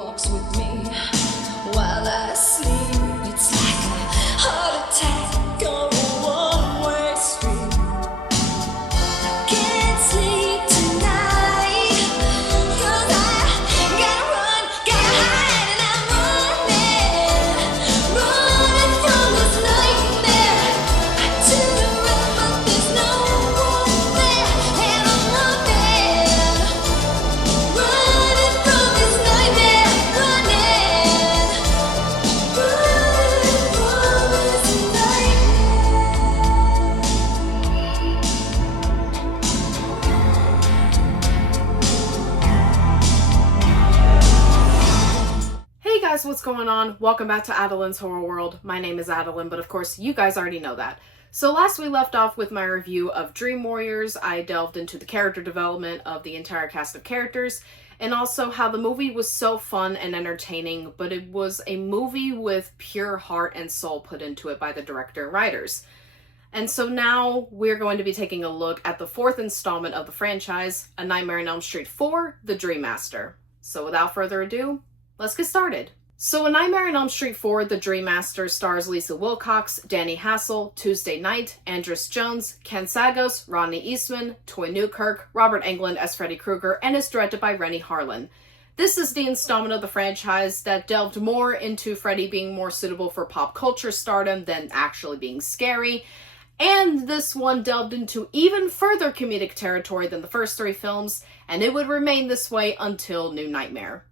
walks with me while I sleep. It's like a heart attack or a one-way street. I can't sleep tonight 'cause I gotta run, gotta hide, and I'm running from this nightmare. I turn around but there's no one there, and I'm running from this nightmare, running from this nightmare. Hey guys, what's going on? Welcome back to Adeline's Horror World. My name is Adeline, but of course you guys already know that. So last we left off with my review of Dream Warriors. I delved into the character development of the entire cast of characters, and also how the movie was so fun and entertaining, but it was a movie with pure heart and soul put into it by the director and writers. And so now we're going to be taking a look at the fourth installment of the franchise, A Nightmare on Elm Street 4, The Dream Master. So without further ado, let's get started. So A Nightmare on Elm Street 4, The Dream Master stars Lisa Wilcox, Danny Hassel, Tuesday Knight, Andras Jones, Ken Sagoes, Rodney Eastman, Toy Newkirk, Robert Englund as Freddy Krueger, and is directed by Renny Harlin. This is the installment of the franchise that delved more into Freddy being more suitable for pop culture stardom than actually being scary, and this one delved into even further comedic territory than the first three films, and it would remain this way until New Nightmare.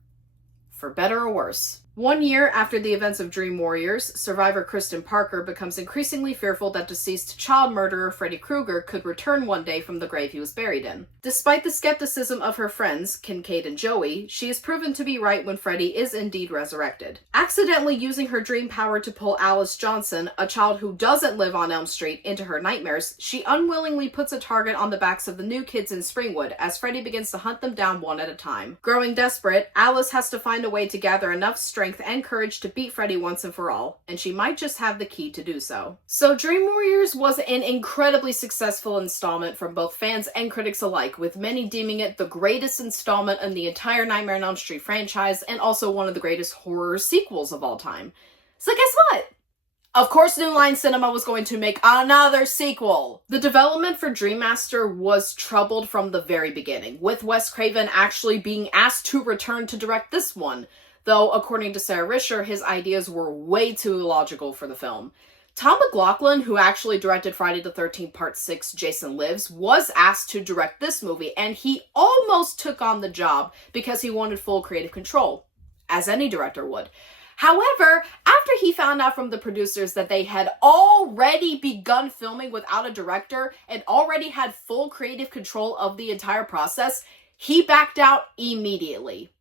For better or worse. 1 year after the events of Dream Warriors, survivor Kristen Parker becomes increasingly fearful that deceased child murderer Freddy Krueger could return one day from the grave he was buried in. Despite the skepticism of her friends, Kincaid and Joey, she is proven to be right when Freddy is indeed resurrected. Accidentally using her dream power to pull Alice Johnson, a child who doesn't live on Elm Street, into her nightmares, she unwillingly puts a target on the backs of the new kids in Springwood as Freddy begins to hunt them down one at a time. Growing desperate, Alice has to find a way to gather enough strength and courage to beat Freddy once and for all, and she might just have the key to do so. So Dream Warriors was an incredibly successful installment from both fans and critics alike, with many deeming it the greatest installment in the entire Nightmare on Elm Street franchise, and also one of the greatest horror sequels of all time. So guess what? Of course, New Line Cinema was going to make another sequel. The development for Dream Master was troubled from the very beginning, with Wes Craven actually being asked to return to direct this one, though according to Sarah Risher, his ideas were way too illogical for the film. Tom McLaughlin, who actually directed Friday the 13th Part 6, Jason Lives, was asked to direct this movie, and he almost took on the job because he wanted full creative control, as any director would. However, after he found out from the producers that they had already begun filming without a director and already had full creative control of the entire process, he backed out immediately.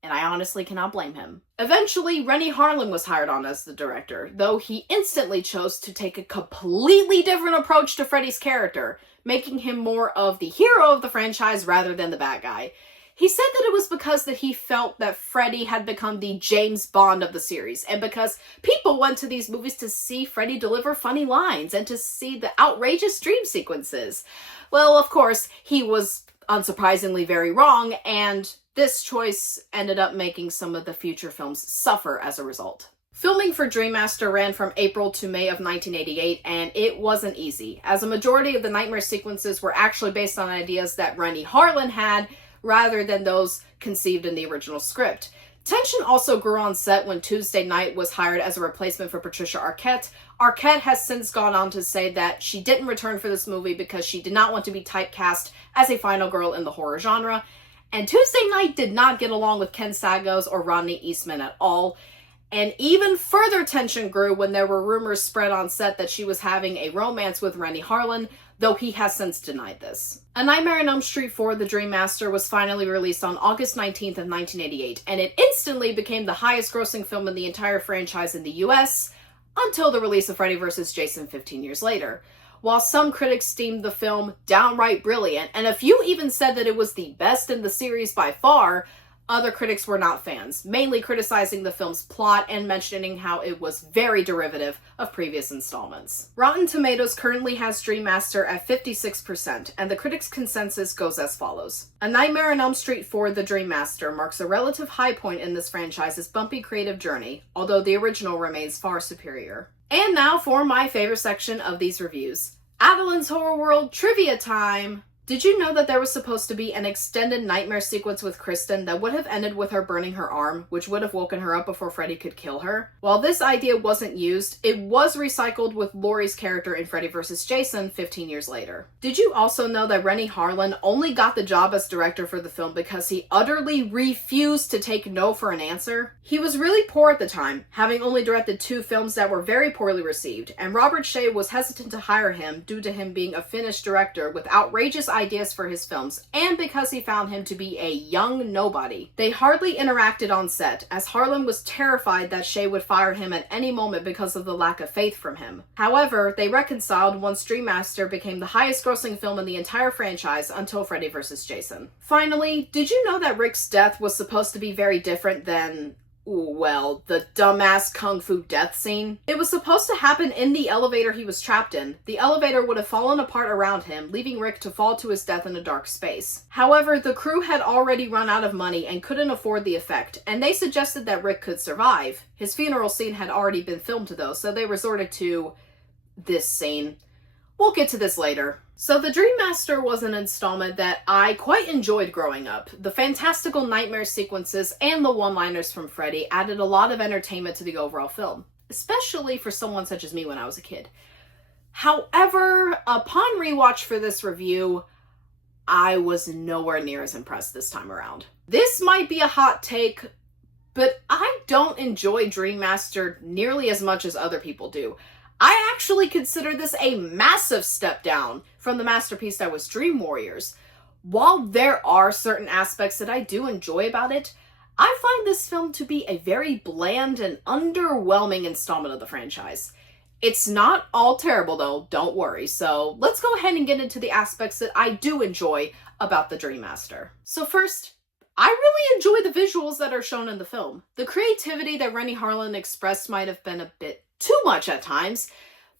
And I honestly cannot blame him. Eventually, Renny Harlin was hired on as the director, though he instantly chose to take a completely different approach to Freddy's character, making him more of the hero of the franchise rather than the bad guy. He said that it was because that he felt that Freddy had become the James Bond of the series, and because people went to these movies to see Freddy deliver funny lines and to see the outrageous dream sequences. Well, of course, he was unsurprisingly very wrong, and this choice ended up making some of the future films suffer as a result. Filming for Dream Master ran from April to May of 1988, and it wasn't easy, as a majority of the nightmare sequences were actually based on ideas that Renny Harlin had, rather than those conceived in the original script. Tension also grew on set when Tuesday Knight was hired as a replacement for Patricia Arquette. Arquette has since gone on to say that she didn't return for this movie because she did not want to be typecast as a final girl in the horror genre. And Tuesday Knight did not get along with Ken Sagoes or Rodney Eastman at all. And even further tension grew when there were rumors spread on set that she was having a romance with Renny Harlin, though he has since denied this. A Nightmare on Elm Street 4, The Dream Master was finally released on August 19th of 1988, and it instantly became the highest grossing film in the entire franchise in the US, until the release of Freddy vs. Jason 15 years later. While some critics deemed the film downright brilliant, and a few even said that it was the best in the series by far, Other critics were not fans, mainly criticizing the film's plot and mentioning how it was very derivative of previous installments. Rotten Tomatoes currently has Dream Master at 56%, and the critics' consensus goes as follows. A Nightmare on Elm Street 4: The Dream Master marks a relative high point in this franchise's bumpy creative journey, although the original remains far superior. And now for my favorite section of these reviews. Adeline's Horror World Trivia Time! Did you know that there was supposed to be an extended nightmare sequence with Kristen that would have ended with her burning her arm, which would have woken her up before Freddy could kill her? While this idea wasn't used, it was recycled with Laurie's character in Freddy vs. Jason 15 years later. Did you also know that Renny Harlin only got the job as director for the film because he utterly refused to take no for an answer? He was really poor at the time, having only directed 2 films that were very poorly received, and Robert Shea was hesitant to hire him due to him being a finished director with outrageous ideas for his films, and because he found him to be a young nobody. They hardly interacted on set, as Harlin was terrified that Shea would fire him at any moment because of the lack of faith from him. However, they reconciled once Dream Master became the highest grossing film in the entire franchise until Freddy vs. Jason. Finally, did you know that Rick's death was supposed to be very different than, well, the dumbass kung fu death scene? It was supposed to happen in the elevator he was trapped in. The elevator would have fallen apart around him, leaving Rick to fall to his death in a dark space. However, the crew had already run out of money and couldn't afford the effect, and they suggested that Rick could survive. His funeral scene had already been filmed though, so they resorted to this scene. We'll get to this later. So the Dream Master was an installment that I quite enjoyed growing up. The fantastical nightmare sequences and the one-liners from Freddy added a lot of entertainment to the overall film, especially for someone such as me when I was a kid. However, upon rewatch for this review, I was nowhere near as impressed this time around. This might be a hot take, but I don't enjoy Dream Master nearly as much as other people do. I actually consider this a massive step down from the masterpiece that was Dream Warriors. While there are certain aspects that I do enjoy about it, I find this film to be a very bland and underwhelming installment of the franchise. It's not all terrible though, don't worry, so let's go ahead and get into the aspects that I do enjoy about the Dream Master. So first, I really enjoy the visuals that are shown in the film. The creativity that Renny Harlin expressed might have been a bit too much at times,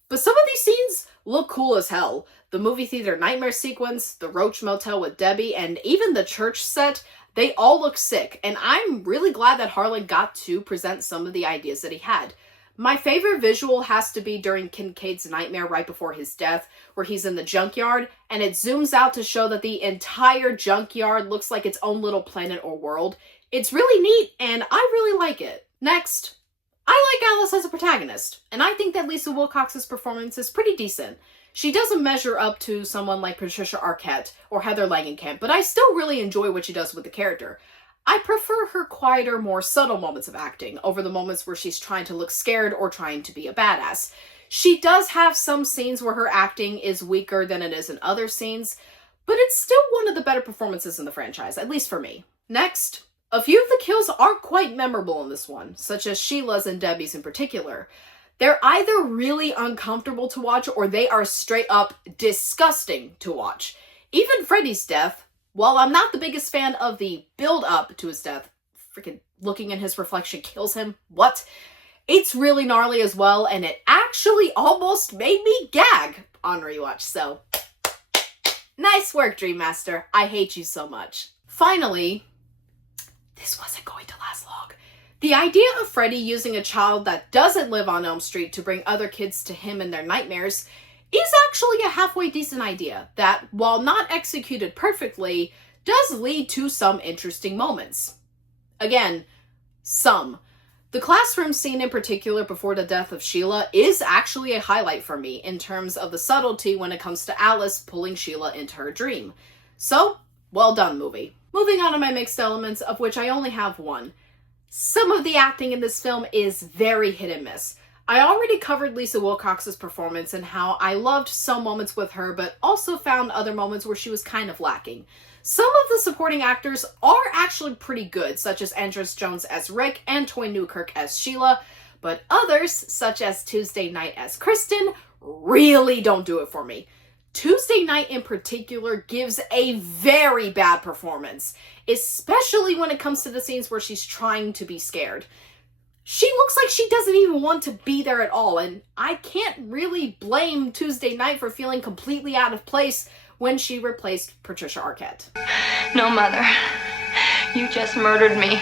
but some of these scenes look cool as hell. The movie theater nightmare sequence, the Roach Motel with Debbie, and even the church set, they all look sick, and I'm really glad that Harlin got to present some of the ideas that he had. My favorite visual has to be during Kincaid's nightmare right before his death, where he's in the junkyard, and it zooms out to show that the entire junkyard looks like its own little planet or world. It's really neat, and I really like it. Next, I like Alice as a protagonist, and I think that Lisa Wilcox's performance is pretty decent. She doesn't measure up to someone like Patricia Arquette or Heather Langenkamp, but I still really enjoy what she does with the character. I prefer her quieter, more subtle moments of acting over the moments where she's trying to look scared or trying to be a badass. She does have some scenes where her acting is weaker than it is in other scenes, but it's still one of the better performances in the franchise, at least for me. Next, a few of the kills are quite memorable in this one, such as Sheila's and Debbie's in particular. They're either really uncomfortable to watch or they are straight up disgusting to watch. Even Freddy's death, while I'm not the biggest fan of the build-up to his death, freaking looking in his reflection kills him, what? It's really gnarly as well, and it actually almost made me gag on rewatch, so nice work, Dream Master. I hate you so much. Finally, this wasn't going to last long. The idea of Freddy using a child that doesn't live on Elm Street to bring other kids to him in their nightmares is actually a halfway decent idea that, while not executed perfectly, does lead to some interesting moments. Again, some. The classroom scene in particular before the death of Sheila is actually a highlight for me in terms of the subtlety when it comes to Alice pulling Sheila into her dream. So, well done, movie. Moving on to my mixed elements, of which I only have one. Some of the acting in this film is very hit and miss. I already covered Lisa Wilcox's performance and how I loved some moments with her, but also found other moments where she was kind of lacking. Some of the supporting actors are actually pretty good, such as Andras Jones as Rick and Toy Newkirk as Sheila, but others, such as Tuesday Night as Kristen, really don't do it for me. Tuesday Night in particular gives a very bad performance, especially when it comes to the scenes where she's trying to be scared. She looks like she doesn't even want to be there at all, and I can't really blame Tuesday Night for feeling completely out of place when she replaced Patricia Arquette. No, Mother. You just murdered me.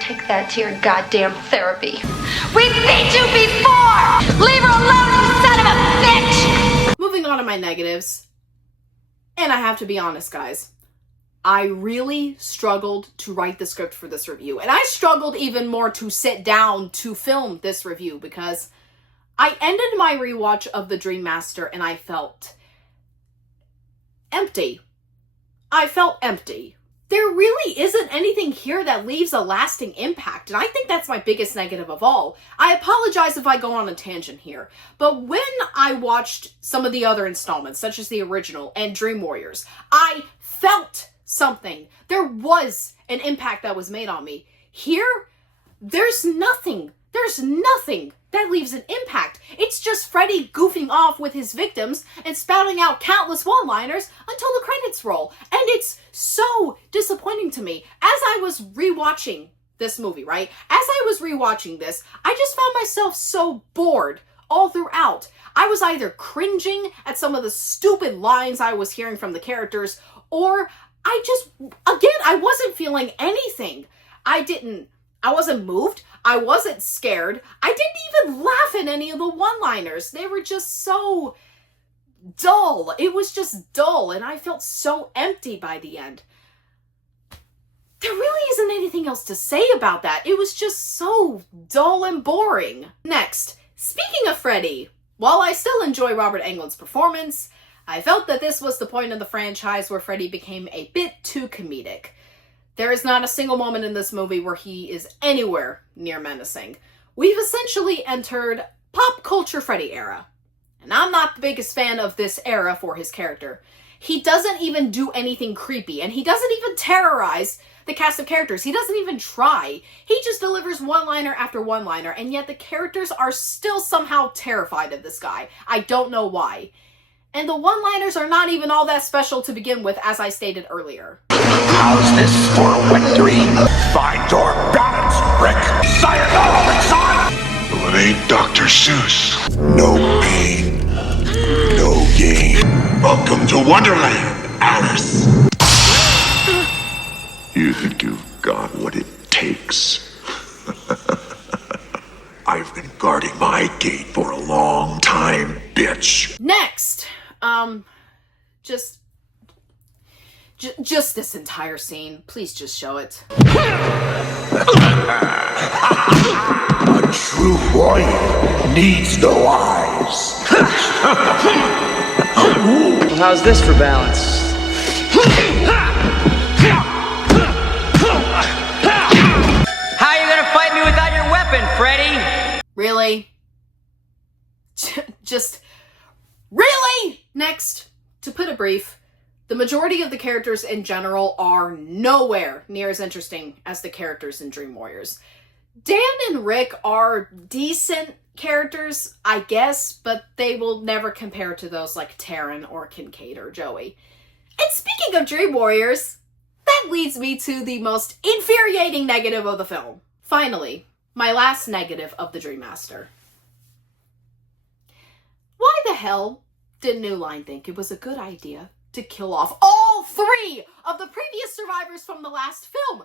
Take that to your goddamn therapy. We beat you before! Leave her alone, you son of a bitch! Moving on to my negatives, and I have to be honest, guys. I really struggled to write the script for this review, and I struggled even more to sit down to film this review because I ended my rewatch of The Dream Master and I felt empty. I felt empty. There really isn't anything here that leaves a lasting impact, and I think that's my biggest negative of all. I apologize if I go on a tangent here, but when I watched some of the other installments, such as the original and Dream Warriors, I felt something. There was an impact that was made on me. Here, there's nothing. There's nothing that leaves an impact. It's just Freddy goofing off with his victims and spouting out countless one-liners until the credits roll. And it's so disappointing to me. As I was rewatching this movie, right? As I was rewatching this, I just found myself so bored all throughout. I was either cringing at some of the stupid lines I was hearing from the characters, or I wasn't feeling anything. I wasn't moved. I wasn't scared. I didn't even laugh at any of the one-liners. They were just so dull. It was just dull, and I felt so empty by the end. There really isn't anything else to say about that. It was just so dull and boring. Next, speaking of Freddy, while I still enjoy Robert Englund's performance, I felt that this was the point in the franchise where Freddy became a bit too comedic. There is not a single moment in this movie where he is anywhere near menacing. We've essentially entered pop culture Freddy era, and I'm not the biggest fan of this era for his character. He doesn't even do anything creepy, and he doesn't even terrorize the cast of characters. He doesn't even try. He just delivers one-liner after one-liner, and yet the characters are still somehow terrified of this guy. I don't know why. And the one-liners are not even all that special to begin with, as I stated earlier. How's this for a wet dream? Find your balance, Rick! Sayonara, son! Well, it ain't Dr. Seuss. No pain, no gain. Welcome to Wonderland, Alice. You think you've got what it takes? I've been guarding my gate for a long time, bitch. Next, just this entire scene. Please just show it. A true warrior needs no eyes. Well, how's this for balance? How are you gonna fight me without your weapon, Freddy? Really? Just really? Next, to put it brief, the majority of the characters in general are nowhere near as interesting as the characters in Dream Warriors. Dan and Rick are decent characters, I guess, but they will never compare to those like Taryn or Kincaid or Joey. And speaking of Dream Warriors, that leads me to the most infuriating negative of the film. Finally, my last negative of The Dream Master. Why the hell did New Line think it was a good idea to kill off all 3 of the previous survivors from the last film?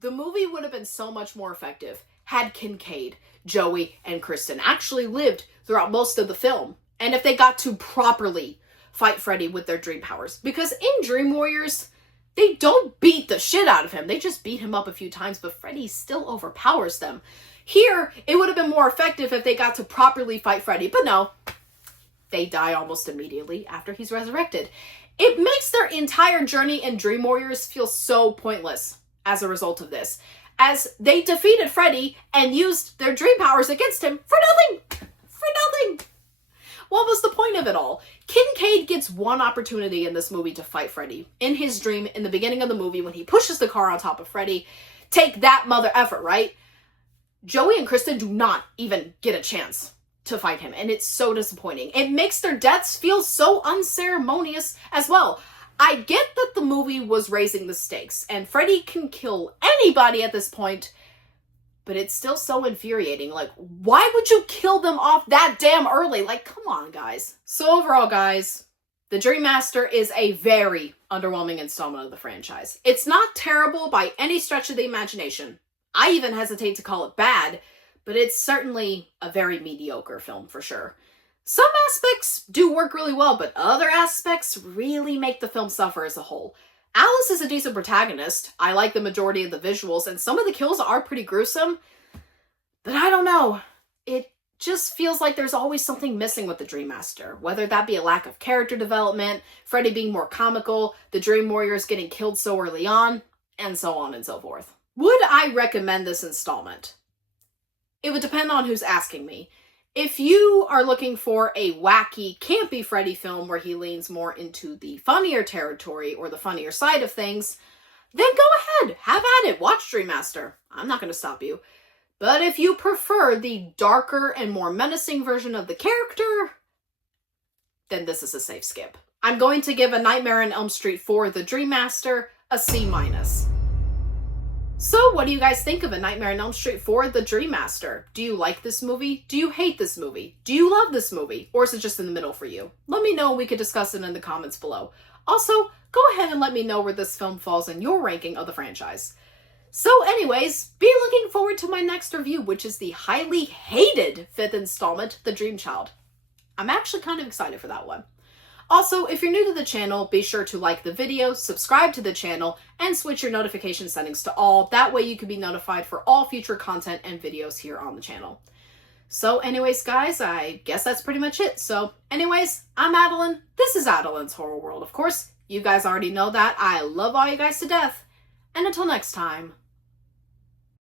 The movie would have been so much more effective had Kincaid, Joey, and Kristen actually lived throughout most of the film, and if they got to properly fight Freddy with their dream powers. Because in Dream Warriors, they don't beat the shit out of him. They just beat him up a few times, but Freddy still overpowers them. Here, it would have been more effective if they got to properly fight Freddy, but no. They die almost immediately after he's resurrected. It makes their entire journey in Dream Warriors feel so pointless as a result of this, as they defeated Freddy and used their dream powers against him for nothing! For nothing! What was the point of it all? Kincaid gets one opportunity in this movie to fight Freddy. In his dream, in the beginning of the movie, when he pushes the car on top of Freddy. Take that mother effort, right? Joey and Kristen do not even get a chance. to fight him, and it's so disappointing. It makes their deaths feel so unceremonious as well. I get that the movie was raising the stakes, and Freddy can kill anybody at this point, but it's still so infuriating. Like, why would you kill them off that damn early? Like, come on, guys. So overall, guys, The Dream Master is a very underwhelming installment of the franchise. It's not terrible by any stretch of the imagination. I even hesitate to call it bad, but it's certainly a very mediocre film for sure. Some aspects do work really well, but other aspects really make the film suffer as a whole. Alice is a decent protagonist. I like the majority of the visuals, and some of the kills are pretty gruesome. But I don't know. It just feels like there's always something missing with the Dream Master. Whether that be a lack of character development, Freddy being more comical, the Dream Warriors getting killed so early on, and so on and so forth. Would I recommend this installment? It would depend on who's asking me. If you are looking for a wacky, campy Freddy film where he leans more into the funnier territory or the funnier side of things, then go ahead, have at it, watch Dream Master. I'm not going to stop you. But if you prefer the darker and more menacing version of the character, then this is a safe skip. I'm going to give A Nightmare on Elm Street 4: The Dream Master a C-. So what do you guys think of A Nightmare on Elm Street 4: The Dream Master? Do you like this movie? Do you hate this movie? Do you love this movie? Or is it just in the middle for you? Let me know and we could discuss it in the comments below. Also, go ahead and let me know where this film falls in your ranking of the franchise. So anyways, be looking forward to my next review, which is the highly hated 5th installment, The Dream Child. I'm actually kind of excited for that one. Also, if you're new to the channel, be sure to like the video, subscribe to the channel, and switch your notification settings to all. That way you can be notified for all future content and videos here on the channel. So anyways, guys, I guess that's pretty much it. So anyways, I'm Adeline. This is Adeline's Horror World. Of course, you guys already know that. I love all you guys to death. And until next time,